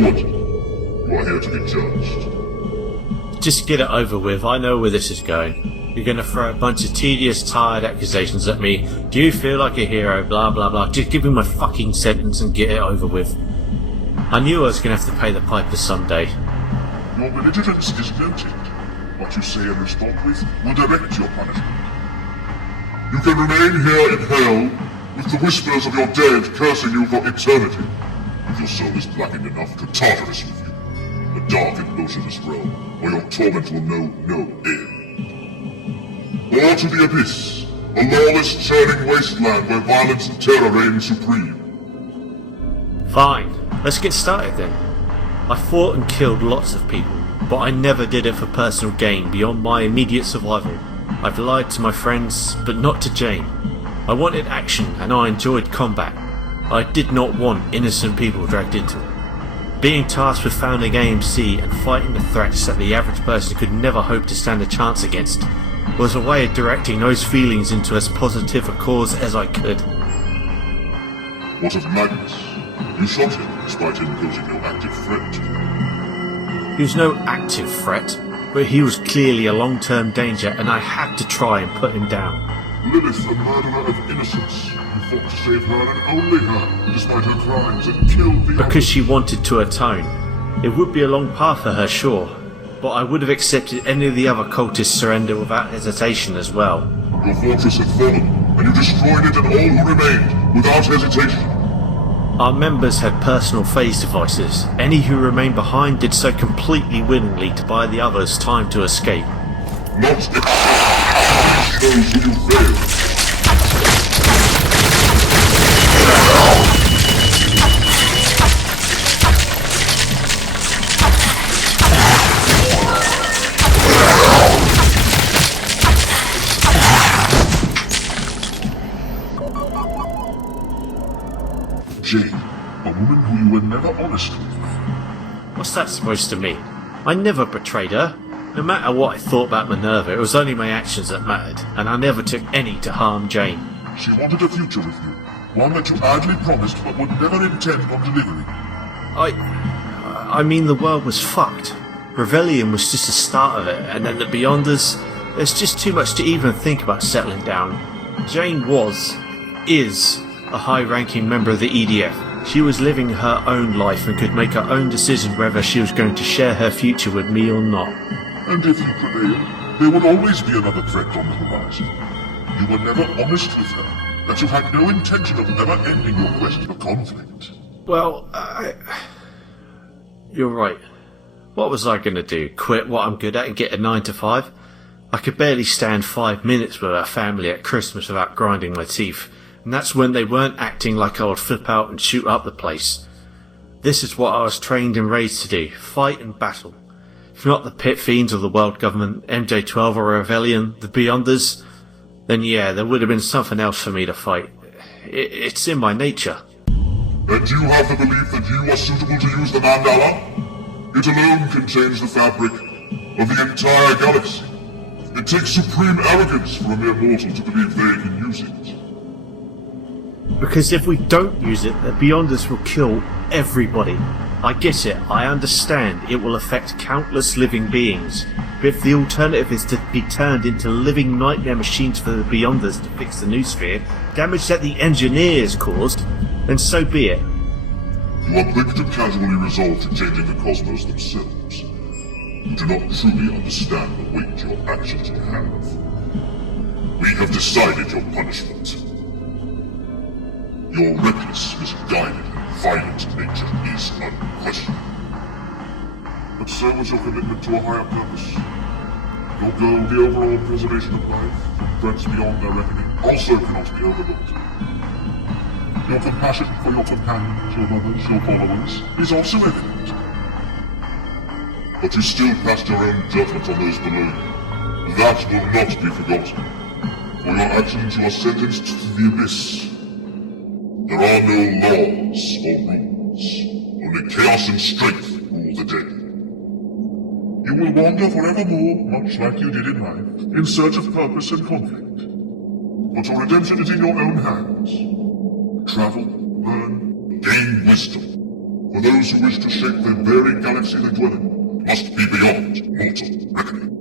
forward. You are here to be judged. Just get it over with. I know where this is going. You're going to throw a bunch of tedious, tired accusations at me. Do you feel like a hero? Blah, blah, blah. Just give me my fucking sentence and get it over with. I knew I was going to have to pay the piper someday. Your belligerence is noted. What you say and respond with will direct your punishment. You can remain here in hell with the whispers of your dead cursing you for eternity. If your soul is blackened enough to Tartarus with you, a dark and motionless realm where your torment will know no end. Or to the abyss, a lawless, churning wasteland where violence and terror reign supreme. Fine, let's get started then. I fought and killed lots of people, but I never did it for personal gain beyond my immediate survival. I've lied to my friends, but not to Jane. I wanted action and I enjoyed combat. I did not want innocent people dragged into it. Being tasked with founding AMC and fighting the threats that the average person could never hope to stand a chance against was a way of directing those feelings into as positive a cause as I could. What of Magnus? You shot him despite him posing no active threat. He was no active threat, but he was clearly a long-term danger and I had to try and put him down. Lilith, the murderer of innocence. You fought to save her and only her, despite her crimes, and killed the Because she wanted to atone. It would be a long path for her, sure, but I would have accepted any of the other cultists' surrender without hesitation as well. Your fortress had fallen, and you destroyed it and all who remained, without hesitation. Our members had personal phase devices. Any who remained behind did so completely willingly to buy the others time to escape. Not if shows who you failed. Jane, a woman who you were never honest with. What's that supposed to mean? I never betrayed her. No matter what I thought about Minerva, it was only my actions that mattered, and I never took any to harm Jane. She wanted a future with you, one that you idly promised but would never intend on delivering. I mean, the world was fucked. Rebellion was just the start of it, and then the Beyonders. There's just too much to even think about settling down. Jane is a high-ranking member of the EDF. She was living her own life and could make her own decision whether she was going to share her future with me or not. And if you prevailed, there would always be another threat on the horizon. You were never honest with her, that you had no intention of ever ending your quest for conflict. Well, you're right. What was I going to do? Quit what I'm good at and get a 9 to 5? I could barely stand 5 minutes with our family at Christmas without grinding my teeth. And that's when they weren't acting like I would flip out and shoot up the place. This is what I was trained and raised to do, fight and battle. If not the pit fiends of the world government, MJ-12 or Rebellion, the Beyonders, then yeah, there would have been something else for me to fight. It's in my nature. And you have the belief that you are suitable to use the Mandala? It alone can change the fabric of the entire galaxy. It takes supreme arrogance for a mere mortal to believe they can use it. Because if we don't use it, the Beyonders will kill everybody. I get it, I understand it will affect countless living beings. But if the alternative is to be turned into living nightmare machines for the Beyonders to fix the noosphere, damage that the engineers caused, then so be it. You are quick to casually resolve to changing the cosmos themselves. You do not truly understand the weight your actions will have. We have decided your punishment. Your reckless, misguided, and violent nature is unquestionable. But so was your commitment to a higher purpose. Your goal, the overall preservation of life, threats beyond their reckoning, also cannot be overlooked. Your compassion for your companions, your brothers, your followers, is also evident. But you still passed your own judgment on those below you. That will not be forgotten. For your actions you are sentenced to the abyss. There are no laws or rules. Only chaos and strength rule the day. You will wander forevermore, much like you did in life, in search of purpose and conflict. But your redemption is in your own hands. Travel, learn, gain wisdom. For those who wish to shape the very galaxy they dwell in must be beyond mortal reckoning.